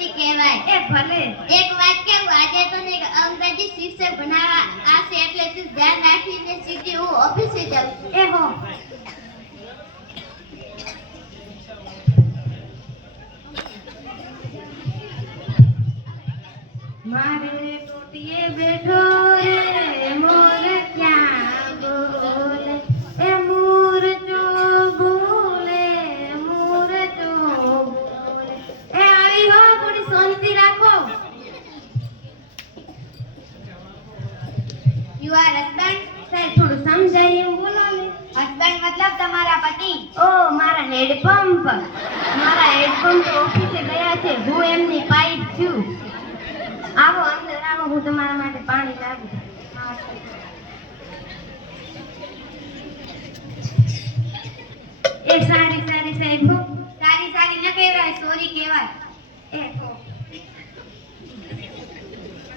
Sorry કહેવાય. એ ભલે. એક વાત કેવું આજે તને અંગ્રેજી શિક્ષક બનાવવા આવશે એટલે તું ધ્યાન રાખીને સીધી હું ઓફિસે જાઉં એ હો. મારે ટોટીએ બેઠો મતલબ તમારા પતિ ઓ મારા હેડપંપ મારા હેડપંપ ઓફિસે ગયા છે. હું એમની પાઇપ છું. આવો અંદર આવો હું તમારા માટે પાણી લાવું એ સારી સારી સાહેબ. સારી સારી ન કહેવાય સોરી કહેવાય. એ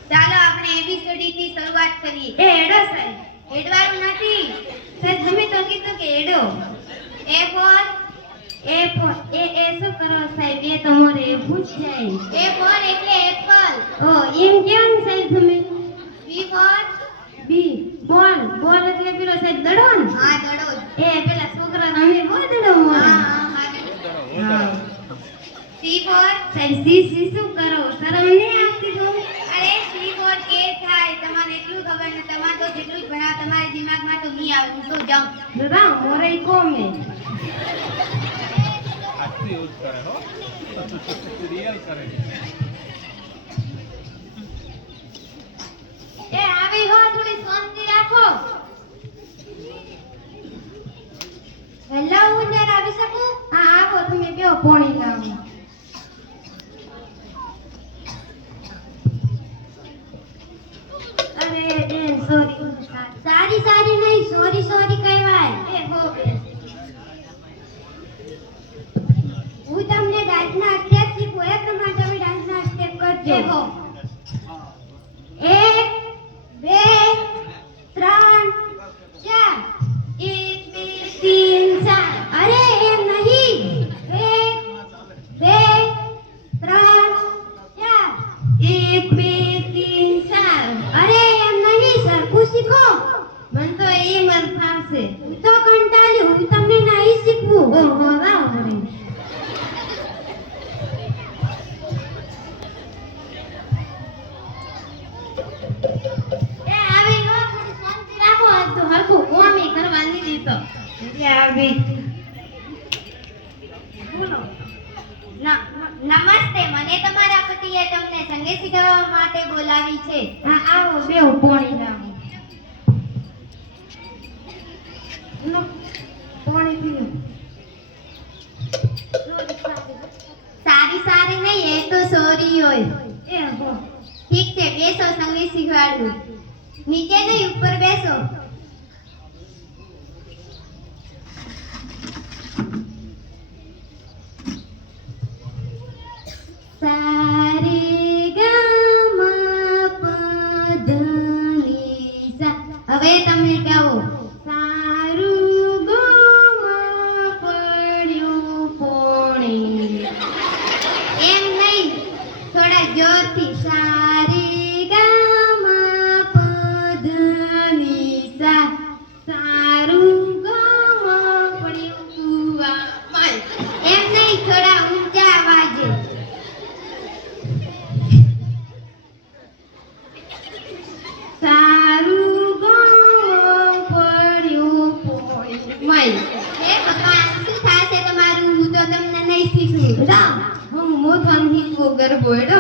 ચાલો આપણે એબીસીડી થી શરૂઆત કરીએ. એ હેડો સાહેબ. હેડવાનું નથી. સાહેબ તમે તો કીધું કે હેડો એ ફોર એ ફો- એ એ શું કરો સાહેબ એ તમારે પૂછાય એ ફોર એટલે એપલ. ઓ એમ કેમ સાહેબ તમે? બી ફોર બી બોલ. બોલ એટલે પેલો સાહેબ દડો ને? હા દડો એ પેલા છોકરા નામે બહુ દડો હા હા સી ફોર સાહેબ સી સી શું કરો? શરમ નહીં આવતી તો? અરે સી ફોર કે થાય? તમારે એટલું ખબર ને તમારે તો જેટલું ભણાવ તમારા દિમાગમાં તો નહીં આવતું. તો જાઉં દડા મોરે કોમે? એવું જ કરે, હો. રિયલ હો જરા આવી શકું? હા આવો તમે બેઓ પોણી લાવો અરે, એ સોરી સારી સારી નહીં સોરી સોરી 以后。નમસ્તે, મને તમારા પતિએ તમને સંગીત શીખવવા માટે બોલાવી છે. હા, આવો બેવ પોણી નામ સારી સારી નહીં, એ તો સોરી હોય. ઠીક છે, બેસો સંગીત શીખવાડું. નીચે નહીં, ઉપર બેસો. એમ નહીં. થોડા જોરથી સારી ગામા પધની સા સારું ગોમાં પડ્યું એમ નહીં થોડા ઊંચા વાજે. સારું ગોમાં પડ્યું પોણી મય. હે ભગવાન, શું થશે તમારું? હું તો તમને નહીં શીખવું. મોથન હિંગો ગરબો એડો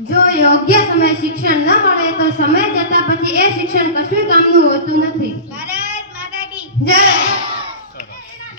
જો યોગ્ય સમય શિક્ષણ ન મળે તો સમય જતા પછી એ શિક્ષણ કશું કામનું હોતું નથી. ભારત માતા કી. જય.